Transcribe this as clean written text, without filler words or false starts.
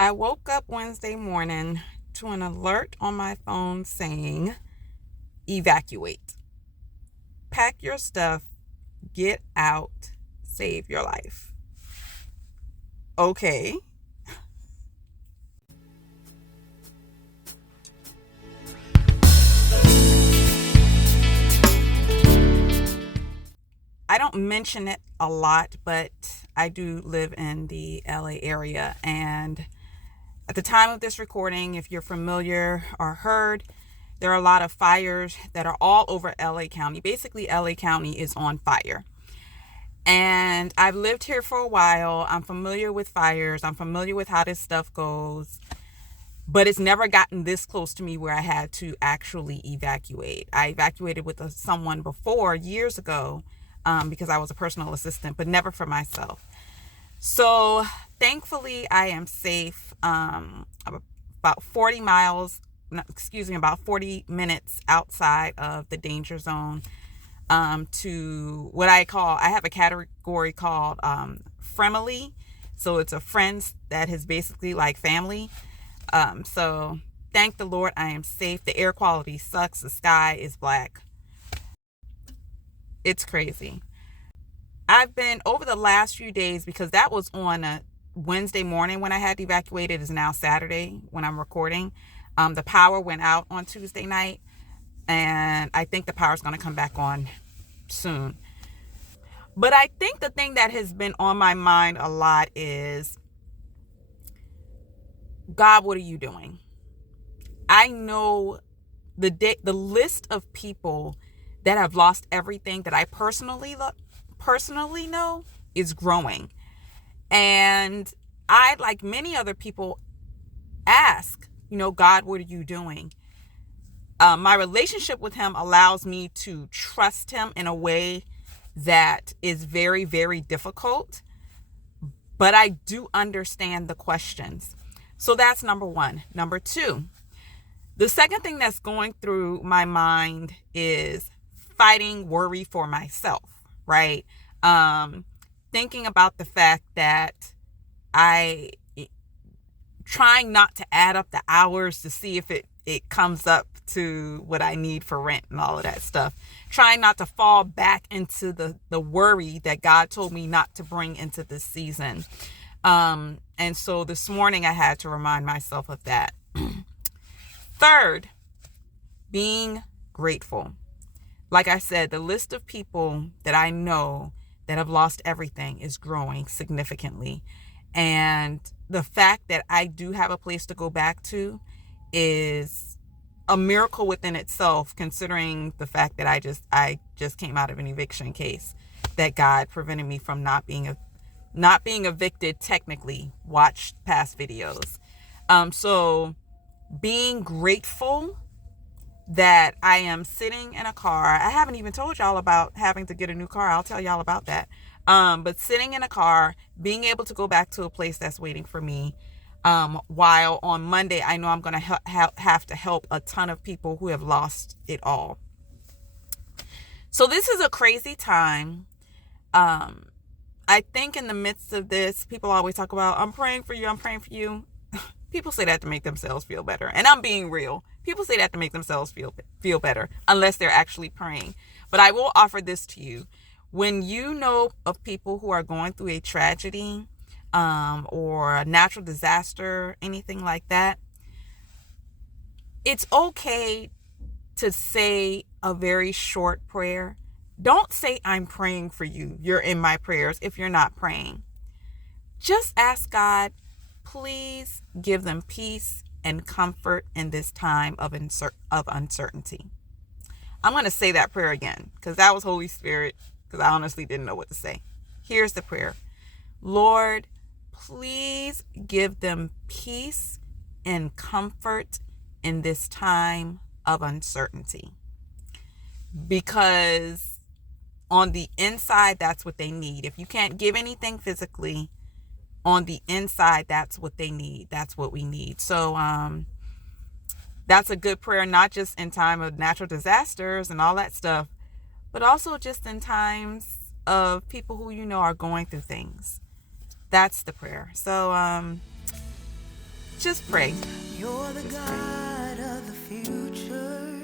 I woke up Wednesday morning to an alert on my phone saying, evacuate. Pack your stuff, get out, save your life. Okay. I don't mention it a lot, but I do live in the LA area. And at the time of this recording, if you're familiar or heard, there are a lot of fires that are all over LA County. Basically, LA County is on fire. And I've lived here for a while. I'm familiar with fires. I'm familiar with how this stuff goes. But it's never gotten this close to me where I had to actually evacuate. I evacuated with someone before years ago because I was a personal assistant, but never for myself. So thankfully, I am safe. About 40 minutes outside of the danger zone to what I have a category called friendly. So it's a friends that is basically like family. So thank the Lord, I am safe. The air quality sucks. The sky is black. It's crazy. I've been over the last few days, because that was on a Wednesday morning when I had evacuated. It is now Saturday when I'm recording. The power went out on Tuesday night, and I think the power is going to come back on soon. But I think the thing that has been on my mind a lot is, God, what are you doing? I know the list of people that have lost everything that I personally know is growing. And I, like many other people, ask, God, what are you doing? My relationship with him allows me to trust him in a way that is very, very difficult. But I do understand the questions. So that's number one. Number two, the second thing that's going through my mind is fighting worry for myself, right? Thinking about the fact that trying not to add up the hours to see if it comes up to what I need for rent and all of that stuff. Trying not to fall back into the worry that God told me not to bring into this season. And so this morning I had to remind myself of that. Third, being grateful. Like I said, the list of people that I know that have lost everything is growing significantly. And the fact that I do have a place to go back to is a miracle within itself, considering the fact that I just came out of an eviction case that God prevented me from not being evicted technically. Watch past videos. So being grateful that I am sitting in a car. I haven't even told y'all about having to get a new car. I'll tell y'all about that. But sitting in a car, being able to go back to a place that's waiting for me, while on Monday, I know I'm going to have to help a ton of people who have lost it all. So this is a crazy time. I think in the midst of this, people always talk about, I'm praying for you. I'm praying for you. People say that to make themselves feel better. And I'm being real. People say that to make themselves feel better, unless they're actually praying. But I will offer this to you. When you know of people who are going through a tragedy, or a natural disaster, anything like that, it's okay to say a very short prayer. Don't say, I'm praying for you, you're in my prayers, if you're not praying. Just ask God, please give them peace and comfort in this time of uncertainty. I'm going to say that prayer again, because that was Holy Spirit, because I honestly didn't know what to say. Here's the prayer. Lord, please give them peace and comfort in this time of uncertainty. Because on the inside, that's what they need. If you can't give anything physically, on the inside, that's what they need. That's what we need. So that's a good prayer, not just in time of natural disasters and all that stuff, but also just in times of people who are going through things. That's the prayer. So Just pray. You're the God of the future.